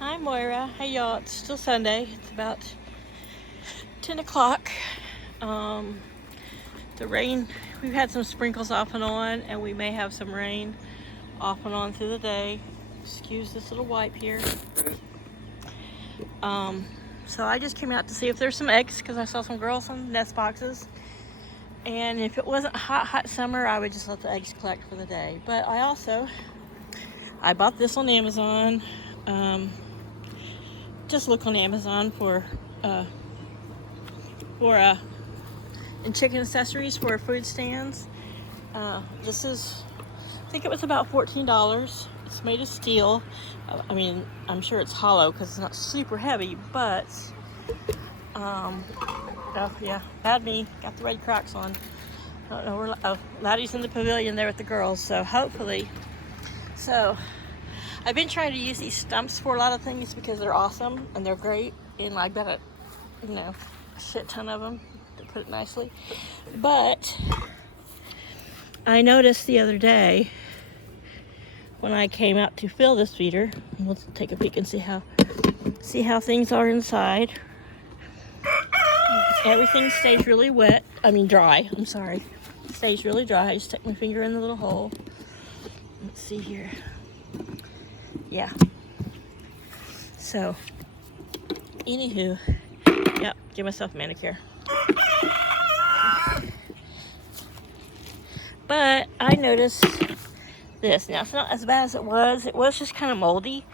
Hi Moira, hey y'all, it's still Sunday, it's about 10 o'clock. The rain, we've had some sprinkles off and on, and we may have some rain off and on through the day. Excuse this little wipe here. So I just came out to see if there's some eggs, because I saw some girls on nest boxes. And if it wasn't hot summer, I would just let the eggs collect for the day. But I bought this on Amazon. Just look on Amazon for and chicken accessories for food stands. This is, I think it was about $14. It's made of steel. I mean, I'm sure it's hollow because it's not super heavy, but oh yeah, bad me. Got the red Crocs on. I don't know where. Laddie's in the pavilion there with the girls, so hopefully. So I've been trying to use these stumps for a lot of things because they're awesome and they're great, and I got a shit ton of them, to put it nicely. But I noticed the other day when I came out to fill this feeder, we'll take a peek and see how things are inside. Everything stays really dry. I'm sorry. It stays really dry. I just stick my finger in the little hole. Let's see here. Yeah. So, anywho, yep, give myself a manicure. But I noticed this. Now, it's not as bad as it was. It was just kind of moldy.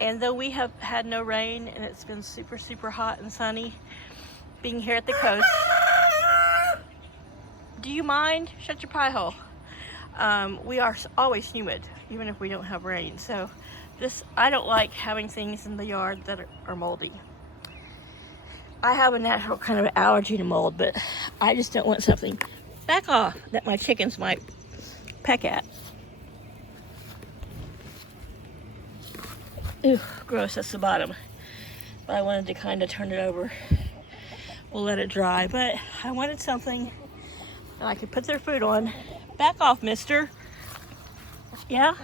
And though we have had no rain and it's been super, super hot and sunny being here at the coast. Do you mind? Shut your pie hole. We are always humid, even if we don't have rain. So I don't like having things in the yard that are moldy. I have a natural kind of allergy to mold, but I just don't want something back off that my chickens might peck at. Ooh, gross, that's the bottom. But I wanted to kind of turn it over. We'll let it dry, but I wanted something that I could put their food on. Back off, mister. Yeah?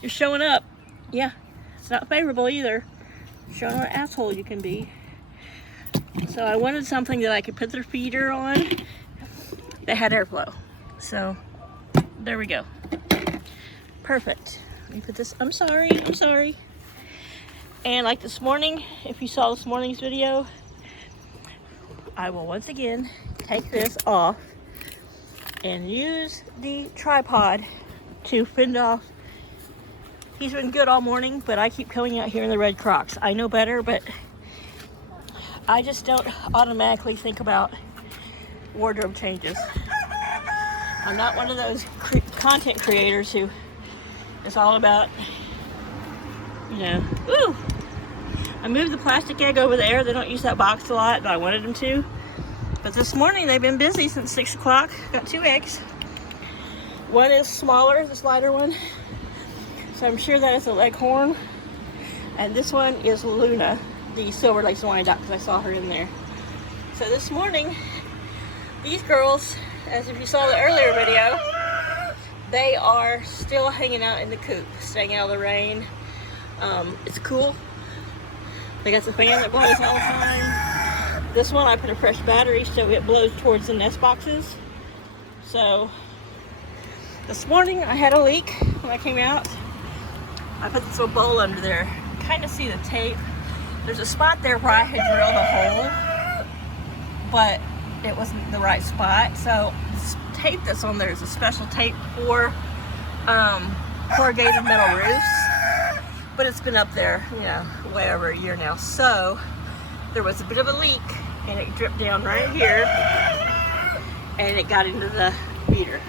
You're showing up. Yeah, it's not favorable either. Showing what an asshole you can be. So I wanted something that I could put their feeder on that had airflow. So there we go. Perfect. Let me put this. I'm sorry. And like this morning, if you saw this morning's video, I will once again take this off and use the tripod to fend off. He's been good all morning, but I keep coming out here in the red Crocs. I know better, but I just don't automatically think about wardrobe changes. I'm not one of those content creators who is all about, ooh! I moved the plastic egg over there. They don't use that box a lot, but I wanted them to. But this morning, they've been busy since 6 o'clock. Got 2 eggs. One is smaller, this lighter one. So I'm sure that is a leghorn. And this one is Luna, the silver lace wyandotte, because I saw her in there. So this morning, these girls, as if you saw the earlier video, they are still hanging out in the coop, staying out of the rain. It's cool. They got the fan that blows all the time. This one, I put a fresh battery so it blows towards the nest boxes. So this morning, I had a leak when I came out. I put this little bowl under there. You kind of see the tape. There's a spot there where I had drilled a hole, but it wasn't the right spot. So this tape that's on there is a special tape for corrugated metal roofs, but it's been up there, way over a year now. So there was a bit of a leak, and it dripped down right here, and it got into the feeder.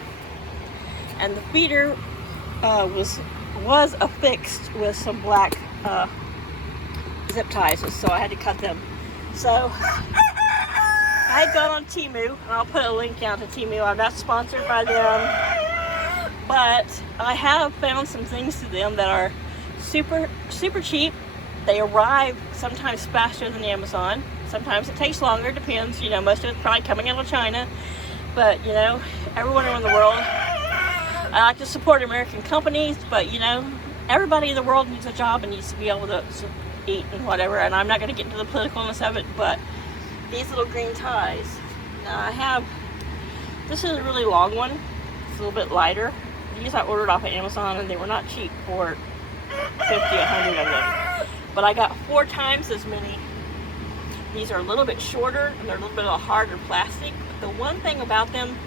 And the feeder was affixed with some black zip ties, so I had to cut them. So I had gone on Temu, and I'll put a link down to Temu. I'm not sponsored by them, but I have found some things to them that are super, super cheap. They arrive sometimes faster than Amazon. Sometimes it takes longer, depends. Most of it's probably coming out of China. But, everyone around the world, I like to support American companies, but, everybody in the world needs a job and needs to be able to eat and whatever, and I'm not going to get into the politicalness of it, but these little green ties. Now I have, this is a really long one. It's a little bit lighter. These I ordered off of Amazon and they were not cheap for 50, 100 of them. But I got 4 times as many. These are a little bit shorter and they're a little bit of a harder plastic. But the one thing about them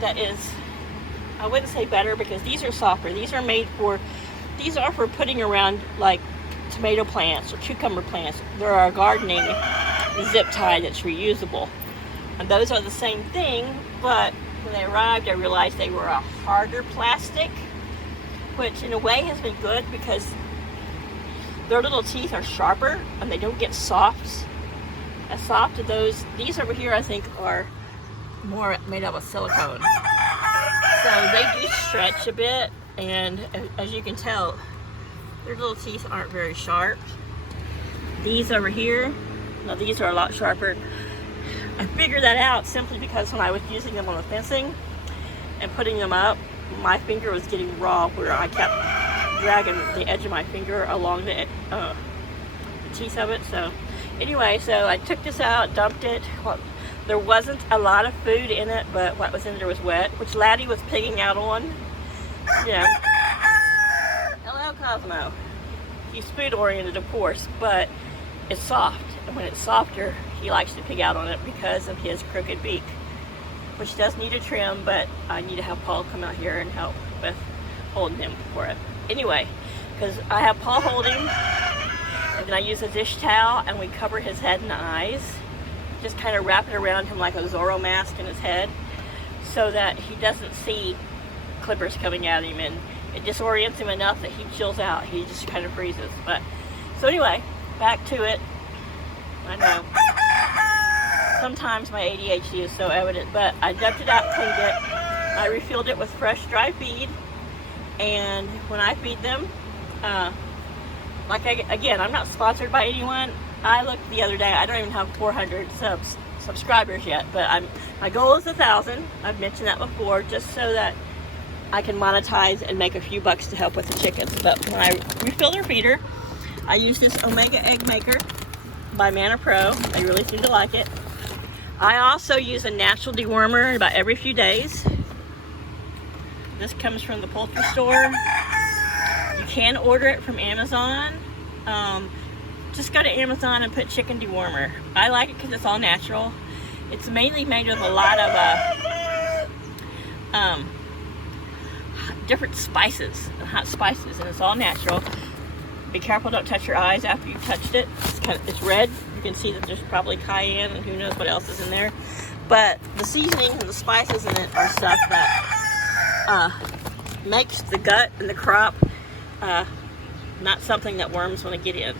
that is, I wouldn't say better, because these are softer. These are made for, these are for putting around like tomato plants or cucumber plants. There are a gardening zip tie that's reusable. And those are the same thing, but when they arrived, I realized they were a harder plastic, which in a way has been good because their little teeth are sharper and they don't get soft. As soft as those, these over here I think are more made out of silicone. So they do stretch a bit, and as you can tell, their little teeth aren't very sharp. These over here, now these are a lot sharper. I figured that out simply because when I was using them on the fencing and putting them up, my finger was getting raw where I kept dragging the edge of my finger along the teeth of it. So anyway, so I took this out, dumped it. Well, there wasn't a lot of food in it, but what was in there was wet, which Laddie was pigging out on. You know. Hello, Cosmo. He's food oriented, of course, but it's soft. And when it's softer, he likes to pig out on it because of his crooked beak, which does need a trim, but I need to have Paul come out here and help with holding him for it. Anyway, because I have Paul hold him, and then I use a dish towel and we cover his head and eyes. Just kind of wrap it around him like a Zorro mask in his head so that he doesn't see clippers coming at him, and it disorients him enough that he chills out. He just kind of freezes. But so anyway, back to it. I know sometimes my ADHD is so evident, but I dumped it out, cleaned it. I refilled it with fresh dry feed, and when I feed them, again, I'm not sponsored by anyone. I looked the other day, I don't even have 400 subscribers yet, but my goal is 1,000. I've mentioned that before, just so that I can monetize and make a few bucks to help with the chickens. But when I refill their feeder, I use this Omega Egg Maker by Mana Pro. I really seem to like it. I also use a natural dewormer about every few days. This comes from the poultry store. You can order it from Amazon. Just go to Amazon and put chicken dewormer. I like it because it's all natural. It's mainly made with a lot of different spices, hot spices, and it's all natural. Be careful, don't touch your eyes after you've touched it. It's red. You can see that there's probably cayenne and who knows what else is in there. But the seasoning and the spices in it are stuff that makes the gut and the crop not something that worms want to get in.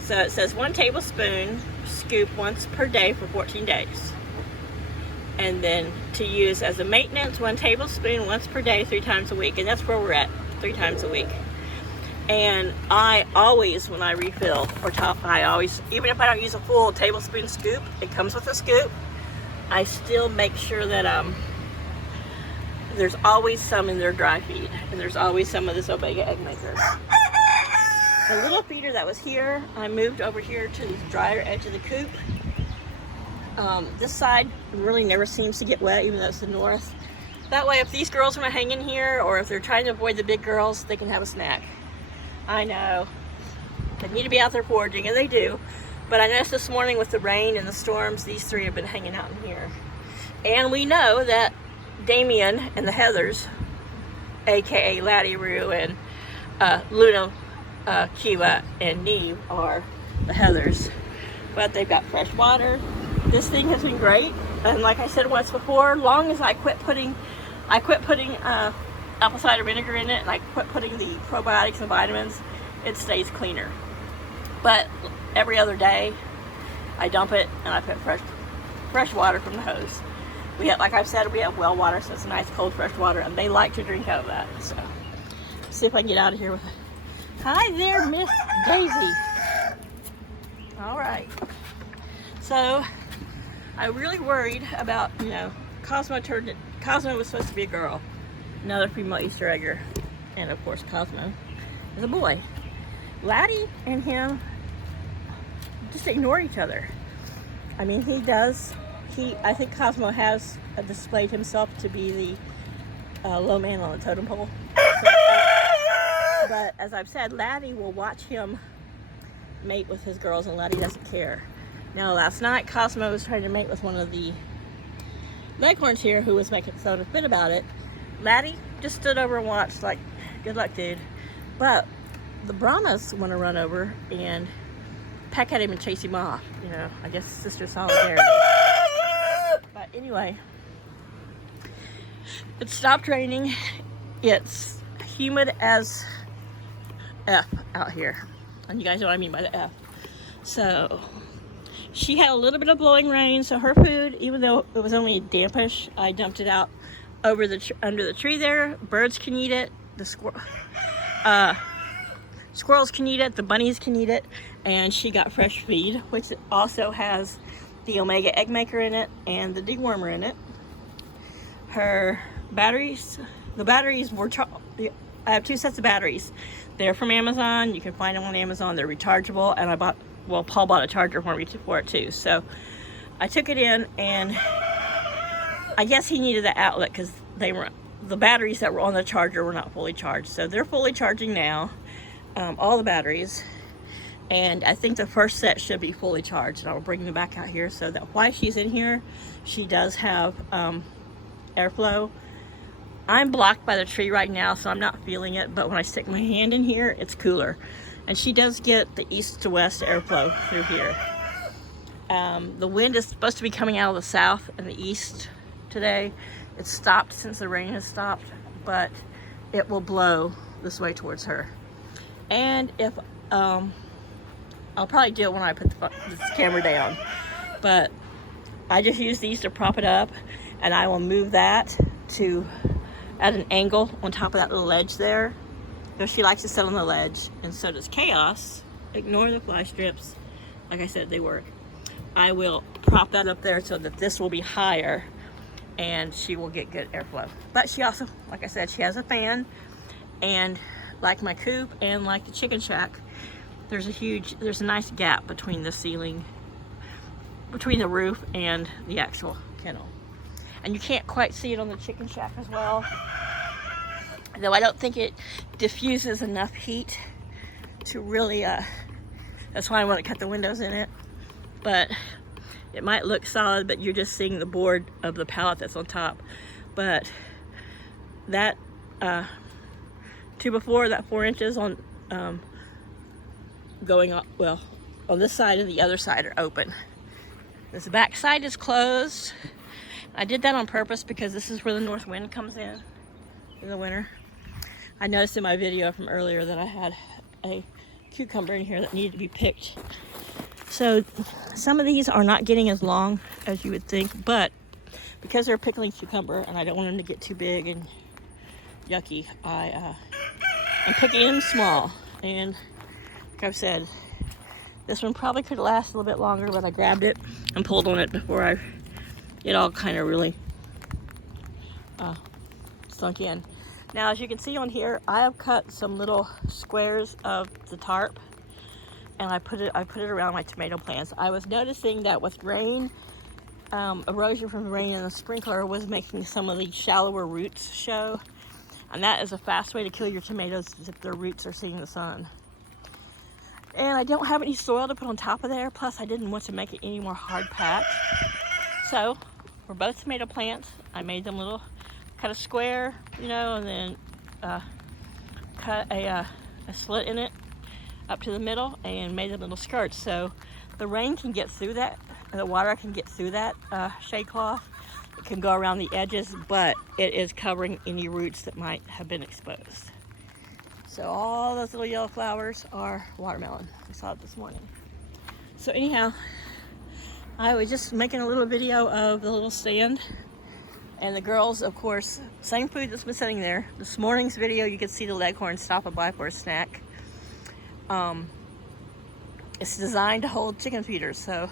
So it says 1 tablespoon, scoop once per day for 14 days. And then to use as a maintenance, 1 tablespoon once per day, 3 times a week. And that's where we're at, 3 times a week. And I always, when I refill or top, I always, even if I don't use a full tablespoon scoop, it comes with a scoop, I still make sure that there's always some in their dry feed, and there's always some of this Omega Egg Maker. The little feeder that was here, I moved over here to the drier edge of the coop. This side really never seems to get wet, even though it's the north. That way, if these girls want to hang in here, or if they're trying to avoid the big girls, they can have a snack. I know, they need to be out there foraging, and they do. But I noticed this morning with the rain and the storms, these 3 have been hanging out in here. And we know that Damien and the Heathers, aka Laddie Roo and Luna, Kiva, and Neve are the Heathers. But they've got fresh water. This thing has been great. And like I said once before, long as I quit putting apple cider vinegar in it, and I quit putting the probiotics and vitamins, it stays cleaner. But every other day, I dump it and I put fresh water from the hose. We have, like I've said, we have well water, so it's nice cold fresh water, and they like to drink out of that. So, see if I can get out of here with it. Hi there, Miss Daisy. All right. So, I really worried about, Cosmo was supposed to be a girl. Another female Easter egger. and of course Cosmo is a boy. Laddie and him just ignore each other. I mean, I think Cosmo has displayed himself to be the low man on the totem pole. So, but as I've said, Laddie will watch him mate with his girls, and Laddie doesn't care. Now, last night, Cosmo was trying to mate with one of the leghorns here who was making so fit about it. Laddie just stood over and watched, like, good luck, dude. But the Brahmas want to run over and peck at him and chase him off. You know, I guess sister solidarity. But anyway, it stopped raining. It's humid as F out here. And you guys know what I mean by the F. So she had a little bit of blowing rain, so her food, even though it was only dampish, I dumped it out over under the tree there. Birds can eat it. The squirrels can eat it. The bunnies can eat it. And she got fresh feed, which also has the Omega egg maker in it and the dewormer in it. Her batteries, I have 2 sets of batteries. They're from Amazon. You can find them on Amazon. They're rechargeable, and Paul bought a charger for me for it too. So I took it in, and I guess he needed the outlet because the batteries that were on the charger were not fully charged. So they're fully charging now, all the batteries, and I think the first set should be fully charged. And I will bring them back out here so that while she's in here, she does have airflow. I'm blocked by the tree right now, so I'm not feeling it, but when I stick my hand in here, it's cooler. And she does get the east to west airflow through here. The wind is supposed to be coming out of the south and the east today. It's stopped since the rain has stopped, but it will blow this way towards her. And if, I'll probably do it when I put this camera down, but I just use these to prop it up, and I will move that at an angle on top of that little ledge there. Because she likes to sit on the ledge, and so does Chaos. Ignore the fly strips. Like I said, they work. I will prop that up there so that this will be higher and she will get good airflow. But she also, like I said, she has a fan, and like my coop and like the chicken shack, there's a nice gap between the ceiling, between the roof and the actual kennel. And you can't quite see it on the chicken shack as well, though I don't think it diffuses enough heat to really, that's why I want to cut the windows in it. But it might look solid, but you're just seeing the board of the pallet that's on top. But that 2x4, that 4 inches on going up, well, on this side and the other side are open. This back side is closed. I did that on purpose because this is where the north wind comes in the winter. I noticed in my video from earlier that I had a cucumber in here that needed to be picked. So some of these are not getting as long as you would think, but because they're pickling cucumber and I don't want them to get too big and yucky, I'm picking them small. And like I've said, this one probably could last a little bit longer, but I grabbed it and pulled on it before it all kind of really sunk in. Now, as you can see on here, I have cut some little squares of the tarp, and I put it around my tomato plants. I was noticing that with rain, erosion from the rain and the sprinkler was making some of the shallower roots show, and that is a fast way to kill your tomatoes if their roots are seeing the sun. And I don't have any soil to put on top of there, plus I didn't want to make it any more hard packed. So for both tomato plants, I made them cut a square, you know, and then cut a slit in it up to the middle and made them little skirts. So the rain can get through that, and the water can get through that shade cloth. It can go around the edges, but it is covering any roots that might have been exposed. So all those little yellow flowers are watermelon. I saw it this morning. So anyhow, I was just making a little video of the little stand. And the girls, of course, same food that's been sitting there. This morning's video, you could see the leghorn stop and by for a snack. It's designed to hold chicken feeders. So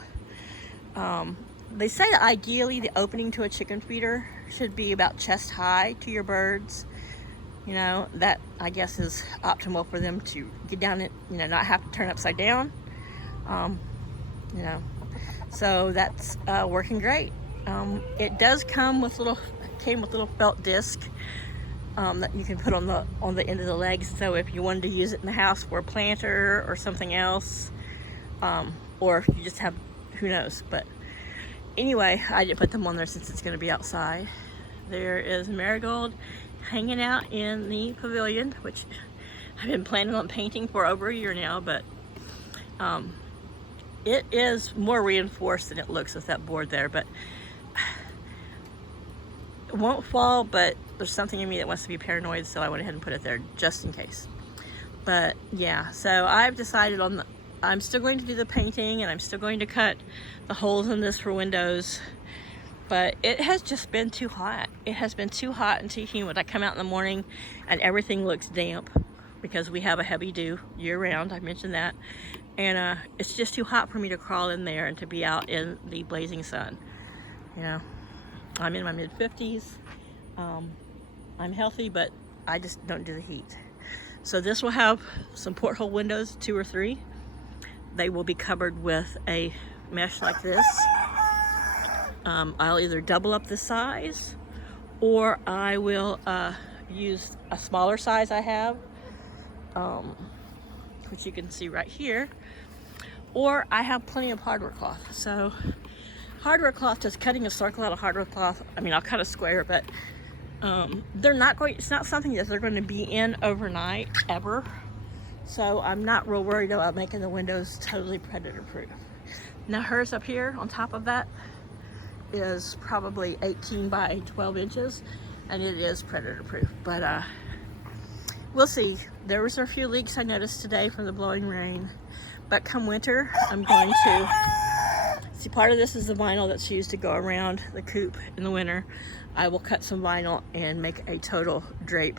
they say that ideally the opening to a chicken feeder should be about chest high to your birds. You know, that I guess is optimal for them to get down it, you know, not have to turn upside down. You know, so that's working great. It does come with came with little felt disc that you can put on the end of the legs. So if you wanted to use it in the house for a planter or something else, or if you just have, who knows. But anyway, I didn't put them on there since it's going to be outside. There is Marigold hanging out in the pavilion, which I've been planning on painting for over a year now, but it is more reinforced than it looks with that board there, but it won't fall, but there's something in me that wants to be paranoid, so I went ahead and put it there just in case. But yeah, so I've decided I'm still going to do the painting, and I'm still going to cut the holes in this for windows, but it has just been too hot. It has been too hot and too humid. I come out in the morning and everything looks damp because we have a heavy dew year round. I mentioned that. And it's just too hot for me to crawl in there and to be out in the blazing sun. You know, I'm in my mid-50s. I'm healthy, but I just don't do the heat. So this will have some porthole windows, 2 or 3. They will be covered with a mesh like this. I'll either double up the size, or I will use a smaller size I have, which you can see right here, or I have plenty of hardware cloth. So hardware cloth, just cutting a circle out of hardware cloth, I mean, I'll cut a square, but it's not something that they're going to be in overnight ever. So I'm not real worried about making the windows totally predator proof. Now hers up here on top of that is probably 18 by 12 inches, and it is predator proof, but we'll see. There was a few leaks I noticed today from the blowing rain, but come winter, I'm going to see, part of this is the vinyl that's used to go around the coop in the winter. I will cut some vinyl and make a total drape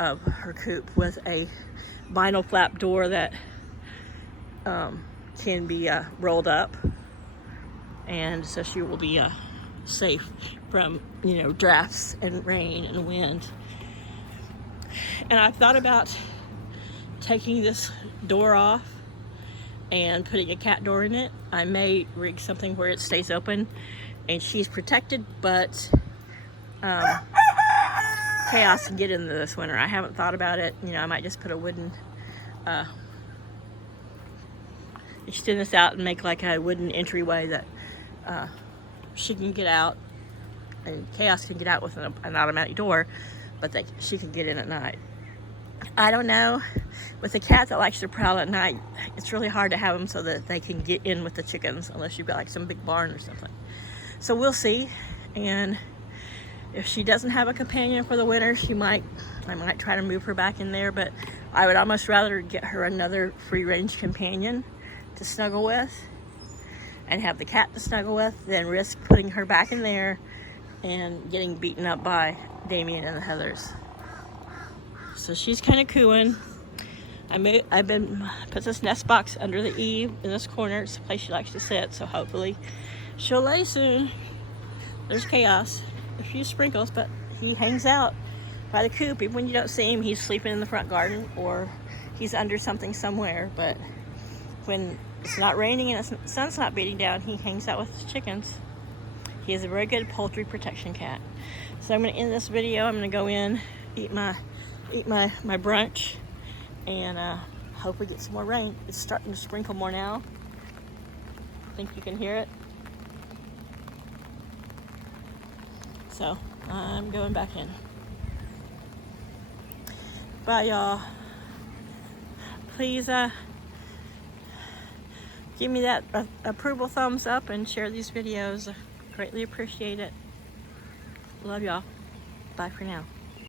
of her coop with a vinyl flap door that can be rolled up, and so she will be safe from, you know, drafts and rain and wind. And I've thought about taking this door off and putting a cat door in it. I may rig something where it stays open and she's protected, but chaos can get into this winter. I haven't thought about it. You know, I might just put a wooden extend this out and make like a wooden entryway that she can get out, and chaos can get out with an automatic door, but she can get in at night. I don't know, with a cat that likes to prowl at night, it's really hard to have them so that they can get in with the chickens, unless you've got like some big barn or something. So we'll see. And if she doesn't have a companion for the winter, I might try to move her back in there, but I would almost rather get her another free-range companion to snuggle with and have the cat to snuggle with than risk putting her back in there and getting beaten up by Damien and the Heathers. So she's kind of cooing. I've been put this nest box under the eave in this corner. It's the place she likes to sit, so hopefully she'll lay soon. There's Chaos, a few sprinkles, but he hangs out by the coop. Even when you don't see him, he's sleeping in the front garden or he's under something somewhere. But when it's not raining and the sun's not beating down, he hangs out with his chickens. He is a very good poultry protection cat. So I'm going to end this video. I'm going to go in, eat my brunch, and hope we get some more rain. It's starting to sprinkle more now. I think you can hear it. So I'm going back in. Bye, y'all. Please give me that approval thumbs up and share these videos. Greatly appreciate it. Love y'all. Bye for now.